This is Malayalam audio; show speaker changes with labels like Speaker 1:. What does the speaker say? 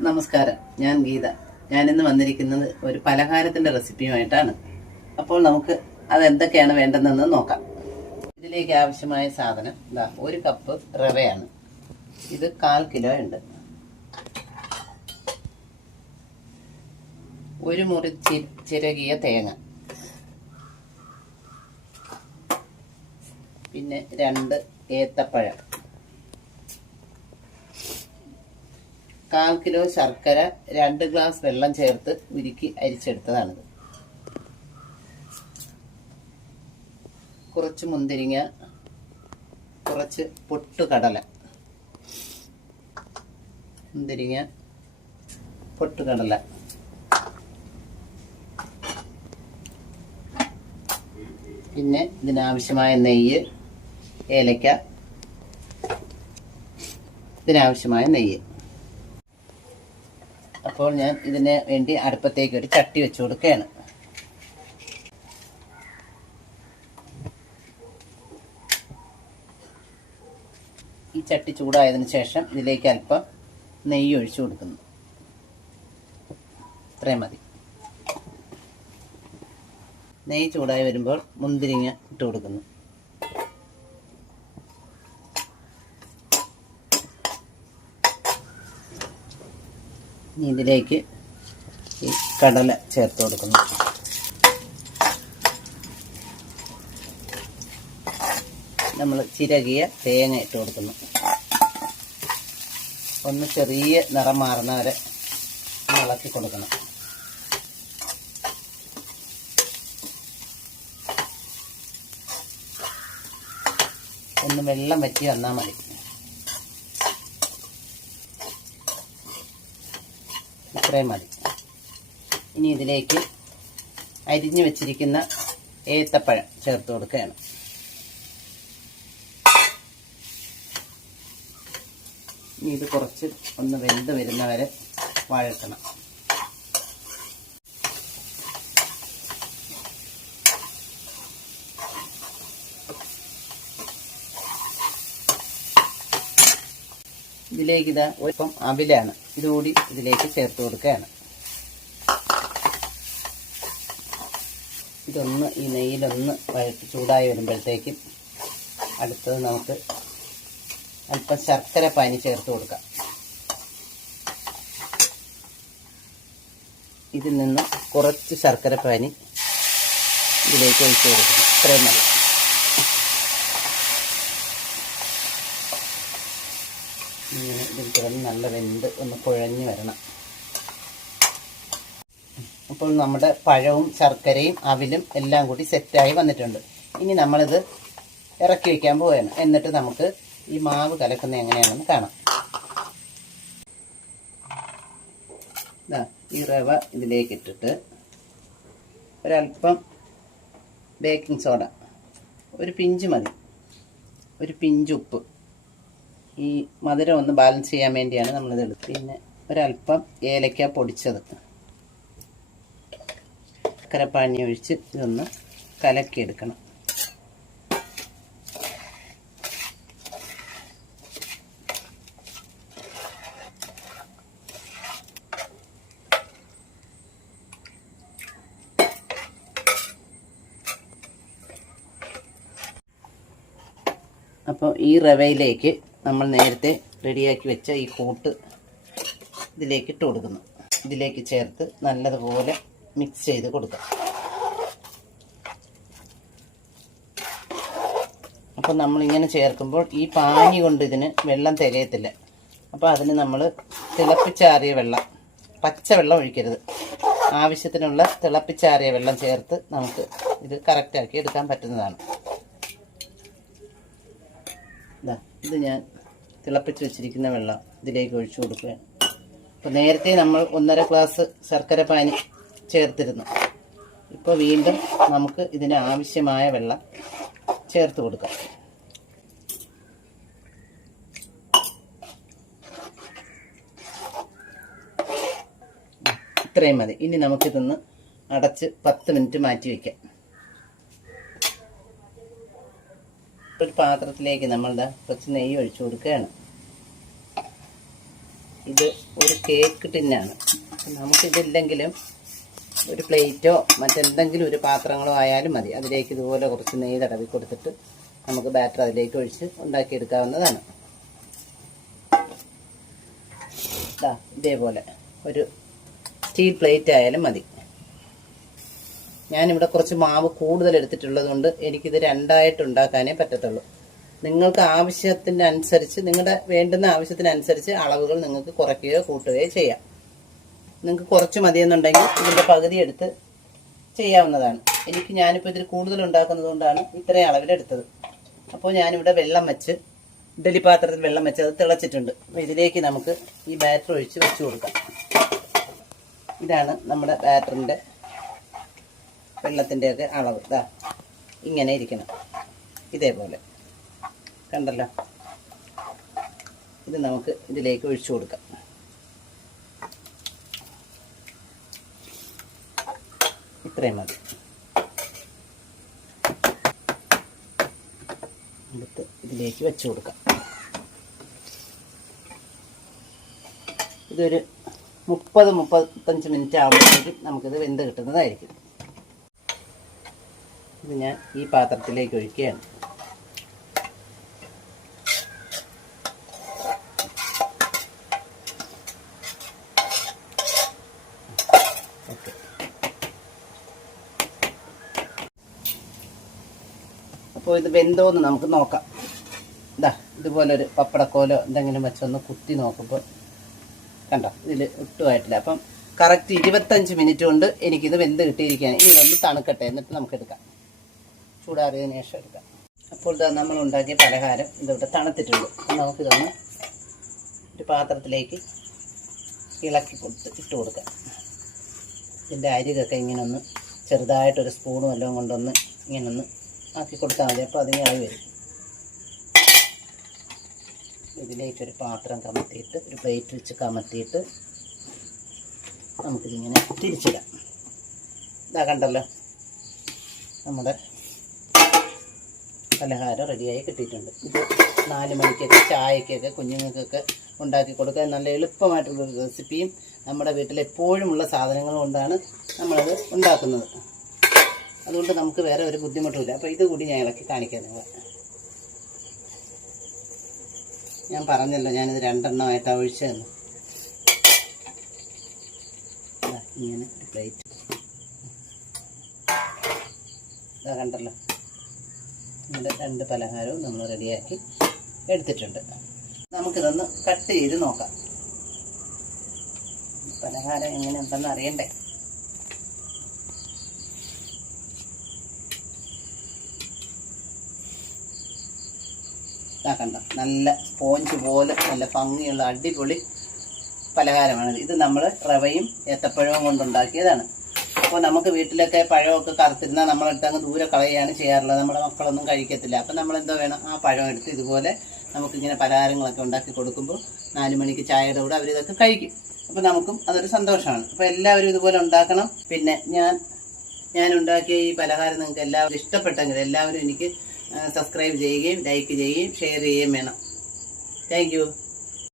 Speaker 1: നമസ്കാരം. ഞാൻ ഗീത. ഞാനിന്ന് വന്നിരിക്കുന്നത് ഒരു പലഹാരത്തിന്റെ റെസിപ്പിയുമായിട്ടാണ്. അപ്പോൾ നമുക്ക് അതെന്തൊക്കെയാണ് വേണ്ടതെന്ന് നോക്കാം. ഇതിലേക്ക് ആവശ്യമായ സാധനം ഇതാ ഒരു കപ്പ് റവയാണ്. ഇത് കാൽ കിലോ ഉണ്ട്. ഒരു മുറി ചിരകിയ തേങ്ങ. പിന്നെ രണ്ട് ഏത്തപ്പഴം. കാൽ കിലോ ശർക്കര രണ്ട് ഗ്ലാസ് വെള്ളം ചേർത്ത് ഉരുക്കി അരിച്ചെടുത്തതാണിത് കുറച്ച് മുന്തിരിങ്ങ കുറച്ച് പൊട്ടുകടല. മുന്തിരിങ്ങ പൊട്ടുകടല. പിന്നെ ഇതിനാവശ്യമായ നെയ്യ് ഏലക്ക. ഇതിനാവശ്യമായ നെയ്യ്. അപ്പോൾ ഞാൻ ഇതിന് വേണ്ടി അടുപ്പത്തേക്ക് ഒരു ചട്ടി വെച്ച് കൊടുക്കുകയാണ്. ഈ ചട്ടി ചൂടായതിനു ശേഷം ഇതിലേക്ക് അല്പം നെയ്യ് ഒഴിച്ചു കൊടുക്കുന്നു. ഇത്രയും മതി. നെയ്യ് ചൂടായി വരുമ്പോൾ മുന്തിരിങ്ങ ഇട്ട് കൊടുക്കുന്നു. ഇനി ഇതിലേക്ക് ഈ കടല ചേർത്ത് കൊടുക്കുന്നു. നമ്മൾ ചിരകിയ തേങ്ങ ഇട്ട് കൊടുക്കുന്നു. ഒന്ന് ചെറിയ നിറം മാറുന്ന വരെ ഇളക്കി കൊടുക്കണം. ഒന്ന് വെള്ളം വറ്റി വന്നാൽ മതി. ഇത്രയും മതി. ഇനി ഇതിലേക്ക് അരിഞ്ഞു വെച്ചിരിക്കുന്ന ഏത്തപ്പഴം ചേർത്ത് കൊടുക്കുകയാണ്. ഇനി ഇത് കുറച്ച് ഒന്ന് വെന്ത് വരുന്നവരെ വഴറ്റണം. ഇതിലേക്ക് ഇതാ ഒപ്പം അവിലാണ്. ഇതുകൂടി ഇതിലേക്ക് ചേർത്ത് കൊടുക്കുകയാണ്. ഇതൊന്ന് ഈ നെയ്യിലൊന്ന് വഴറ്റി ചൂടായി വരുമ്പോഴത്തേക്കും അടുത്തത് നമുക്ക് അല്പം ശർക്കര പാനി ചേർത്ത് കൊടുക്കാം. ഇതിൽ നിന്ന് കുറച്ച് ശർക്കര പാനി ഇതിലേക്ക് ഒഴിച്ചു കൊടുക്കണം. ഇത്രയും മതി. ഇങ്ങനെ നല്ല വെന്ത് ഒന്ന് കുഴഞ്ഞ് വരണം. അപ്പോൾ നമ്മുടെ പഴവും ശർക്കരയും അവിലും എല്ലാം കൂടി സെറ്റായി വന്നിട്ടുണ്ട്. ഇനി നമ്മളിത് ഇറക്കി വയ്ക്കാൻ പോവുകയാണ് എന്നിട്ട് നമുക്ക് ഈ മാവ് കലക്കുന്നത് എങ്ങനെയാണെന്ന് കാണാം. ഈ റവ ഇതിലേക്ക് ഇട്ടിട്ട് ഒരല്പം ബേക്കിംഗ് സോഡ. ഒരു പിഞ്ച് മതി. ഒരു പിഞ്ച് ഉപ്പ്. ഈ മധുരം ഒന്ന് ബാലൻസ് ചെയ്യാൻ വേണ്ടിയാണ് നമ്മളിത് എടുത്തത്. പിന്നെ ഒരല്പം ഏലക്ക പൊടിച്ചത് ശർക്കരപ്പാനി ഒഴിച്ച് ഇതൊന്ന് കലക്കിയെടുക്കണം. അപ്പോൾ ഈ റവയിലേക്ക് നമ്മൾ നേരത്തെ റെഡിയാക്കി വെച്ച ഈ കൂട്ട് ഇതിലേക്ക് ഇട്ട് കൊടുക്കുന്നു. ഇതിലേക്ക് ചേർത്ത് നല്ലതുപോലെ മിക്സ് ചെയ്ത് കൊടുക്കാം. അപ്പോൾ നമ്മളിങ്ങനെ ചേർക്കുമ്പോൾ ഈ പാനി കൊണ്ട് ഇതിന് വെള്ളം തികയത്തില്ല. അപ്പോൾ അതിന് നമ്മൾ തിളപ്പിച്ചാറിയ വെള്ളം പച്ച വെള്ളം ഒഴിക്കരുത്. ആവശ്യത്തിനുള്ള തിളപ്പിച്ചാറിയ വെള്ളം ചേർത്ത് നമുക്ക് ഇത് കറക്റ്റാക്കി എടുക്കാൻ പറ്റുന്നതാണ്. ഇതാ ഇത് ഞാൻ തിളപ്പിച്ച് വെച്ചിരിക്കുന്ന വെള്ളം ഇതിലേക്ക് ഒഴിച്ചു കൊടുക്കുകയാണ്. അപ്പോൾ നേരത്തെ നമ്മൾ ഒന്നര ഗ്ലാസ് ശർക്കര പാനി ചേർത്തിരുന്നു. ഇപ്പോൾ വീണ്ടും നമുക്ക് ഇതിന് ആവശ്യമായ വെള്ളം ചേർത്ത് കൊടുക്കാം. ഇത്രയും മതി. ഇനി നമുക്കിതൊന്ന് അടച്ച് പത്ത് മിനിറ്റ് മാറ്റി വയ്ക്കാം ഒരു പാത്രത്തിലേക്ക് നമ്മളുടെ കുറച്ച് നെയ്യ് ഒഴിച്ചു കൊടുക്കുകയാണ്. ഇത് ഒരു കേക്ക് ടിന്നാണ്. നമുക്കിതില്ലെങ്കിലും ഒരു പ്ലേറ്റോ മറ്റെന്തെങ്കിലും ഒരു പാത്രങ്ങളോ ആയാലും മതി. അതിലേക്ക് ഇതുപോലെ കുറച്ച് നെയ്യ് തടവി കൊടുത്തിട്ട് നമുക്ക് ബാറ്റർ അതിലേക്ക് ഒഴിച്ച് ഉണ്ടാക്കിയെടുക്കാവുന്നതാണ്. ഇതേപോലെ. ഒരു സ്റ്റീൽ പ്ലേറ്റ് ആയാലും മതി. ഞാനിവിടെ കുറച്ച് മാവ് കൂടുതൽ എടുത്തിട്ടുള്ളത് കൊണ്ട് എനിക്കിത് രണ്ടായിട്ട് ഉണ്ടാക്കാനേ പറ്റത്തുള്ളൂ. നിങ്ങൾക്ക് ആവശ്യത്തിന് അനുസരിച്ച് നിങ്ങളുടെ വേണ്ടുന്ന ആവശ്യത്തിനനുസരിച്ച് അളവുകൾ നിങ്ങൾക്ക് കുറയ്ക്കുകയോ കൂട്ടുകയോ ചെയ്യാം. നിങ്ങൾക്ക് കുറച്ച് മതിയെന്നുണ്ടെങ്കിൽ ഇതിന്റെ പകുതി എടുത്ത് ചെയ്യാവുന്നതാണ്. എനിക്ക് ഞാനിപ്പോൾ ഇതിൽ കൂടുതൽ ഉണ്ടാക്കുന്നത് കൊണ്ടാണ് ഇത്രയും അളവിലെടുത്തത്. അപ്പോൾ ഞാനിവിടെ വെള്ളം വെച്ച് ഇഡലി പാത്രത്തിൽ വെള്ളം വെച്ച് അത് തിളച്ചിട്ടുണ്ട്. അപ്പോൾ ഇതിലേക്ക് നമുക്ക് ഈ ബാറ്റർ ഒഴിച്ച് വെച്ച് കൊടുക്കാം. ഇതാണ് നമ്മുടെ ബാറ്ററിന്റെ വെള്ളത്തിന്റെയൊക്കെ അളവ്. ഇതാ ഇങ്ങനെ ഇരിക്കണം. ഇതേപോലെ. കണ്ടല്ലോ? ഇത് നമുക്ക് ഇതിലേക്ക് ഒഴിച്ചു കൊടുക്കാം. ഇത്രയും മതി. എടുത്ത് ഇതിലേക്ക് വെച്ച് കൊടുക്കാം. ഇതൊരു മുപ്പത് മുപ്പത്തഞ്ച് മിനിറ്റ് ആകുമ്പോഴേക്കും നമുക്കിത് വെന്ത് കിട്ടുന്നതായിരിക്കും. ഇത് ഞാൻ ഈ പാത്രത്തിലേക്ക് ഒഴിക്കുകയാണ്. അപ്പോൾ ഇത് വെന്തോന്ന് നമുക്ക് നോക്കാം. ഇതാ ഇതുപോലൊരു പപ്പടക്കോലോ എന്തെങ്കിലും വെച്ചൊന്ന് കുത്തി നോക്കുമ്പോൾ കണ്ടോ ഇതിൽ ഒട്ടുമായിട്ടില്ല. അപ്പം കറക്റ്റ് ഇരുപത്തഞ്ച് മിനിറ്റ് കൊണ്ട് എനിക്കിത് വെന്ത് കിട്ടിയിരിക്കുകയാണ്. ഇനി ഇതൊന്ന് തണുക്കട്ടെ എന്നിട്ട് നമുക്ക് എടുക്കാം. ചൂടാറിയതിന് ശേഷം എടുക്കാം. അപ്പോൾ ഇതാ നമ്മൾ ഉണ്ടാക്കിയ പലഹാരം ഇതിവിടെ തണുത്തിട്ടുണ്ട്. നമുക്കിതൊന്ന് ഒരു പാത്രത്തിലേക്ക് ഇളക്കി കൊടുത്ത് ഇട്ട് കൊടുക്കാം. ഇതിന്റെ അരികൊക്കെ ഇങ്ങനെ ഒന്ന് ചെറുതായിട്ടൊരു സ്പൂണും എല്ലാം കൊണ്ടൊന്ന് ഇങ്ങനെ ഒന്ന് ആക്കി കൊടുത്താൽ മതി. അപ്പോൾ അതിന് ഇളകി വരും. ഇതിലേക്കൊരു പാത്രം കമത്തിയിട്ട് ഒരു പ്ലേറ്റ് വെച്ച് കമത്തിയിട്ട് നമുക്കിതിങ്ങനെ തിരിച്ചിടാം. ഇതാ കണ്ടല്ലോ? നമ്മുടെ പലഹാരം റെഡിയായി കിട്ടിയിട്ടുണ്ട്. ഇത് നാല് മണിക്കൊക്കെ ചായക്കൊക്കെ കുഞ്ഞുങ്ങൾക്കൊക്കെ ഉണ്ടാക്കി കൊടുക്കാൻ നല്ല എളുപ്പമായിട്ടുള്ള റെസിപ്പിയും നമ്മുടെ വീട്ടിൽ എപ്പോഴുമുള്ള സാധനങ്ങൾ കൊണ്ടാണ് നമ്മളത് ഉണ്ടാക്കുന്നത്. അതുകൊണ്ട് നമുക്ക് വേറെ ഒരു ബുദ്ധിമുട്ടുമില്ല. അപ്പോൾ ഇത് കൂടി ഞാൻ ഇളക്കി കാണിക്കാം നിങ്ങളെ. ഞാൻ പറഞ്ഞല്ലോ ഞാനിത് രണ്ടെണ്ണമായിട്ടാണ് ഒഴിച്ചതെന്ന്. ഇങ്ങനെ പ്ലേറ്റ് ഇതാ കണ്ടല്ലോ. നമ്മുടെ രണ്ട് പലഹാരവും നമ്മൾ റെഡിയാക്കി എടുത്തിട്ടുണ്ട്. നമുക്കിതൊന്ന് കട്ട് ചെയ്ത് നോക്കാം. പലഹാരം എങ്ങനെയുണ്ടെന്ന് അറിയണ്ടേ? ഇതാ കണ്ടോ? നല്ല സ്പോഞ്ച് പോലെ നല്ല ഭംഗിയുള്ള അടിപൊളി പലഹാരമാണ് ഇത് നമ്മൾ റവയും ഏത്തപ്പഴവും കൊണ്ടുണ്ടാക്കിയതാണ്. അപ്പോൾ നമുക്ക് വീട്ടിലൊക്കെ പഴമൊക്കെ കറുത്തിരുന്നാൽ നമ്മളെടുത്ത് അങ്ങ് ദൂരെ കളയുകയാണ് ചെയ്യാറുള്ളത്. നമ്മുടെ മക്കളൊന്നും കഴിക്കത്തില്ല. അപ്പം നമ്മൾ എന്താ വേണം? ആ പഴം എടുത്ത് ഇതുപോലെ നമുക്കിങ്ങനെ പലഹാരങ്ങളൊക്കെ ഉണ്ടാക്കി കൊടുക്കുമ്പോൾ നാല് മണിക്ക് ചായയുടെ കൂടെ അവരിതൊക്കെ കഴിക്കും. അപ്പോൾ നമുക്കും അതൊരു സന്തോഷമാണ്. അപ്പോൾ എല്ലാവരും ഇതുപോലെ ഉണ്ടാക്കണം. പിന്നെ ഞാൻ ഞാൻ ഉണ്ടാക്കിയ ഈ പലഹാരം നിങ്ങൾക്ക് എല്ലാവരും ഇഷ്ടപ്പെട്ടെങ്കിൽ എല്ലാവരും എനിക്ക് സബ്സ്ക്രൈബ് ചെയ്യുകയും ലൈക്ക് ചെയ്യുകയും ഷെയർ ചെയ്യുകയും വേണം. താങ്ക്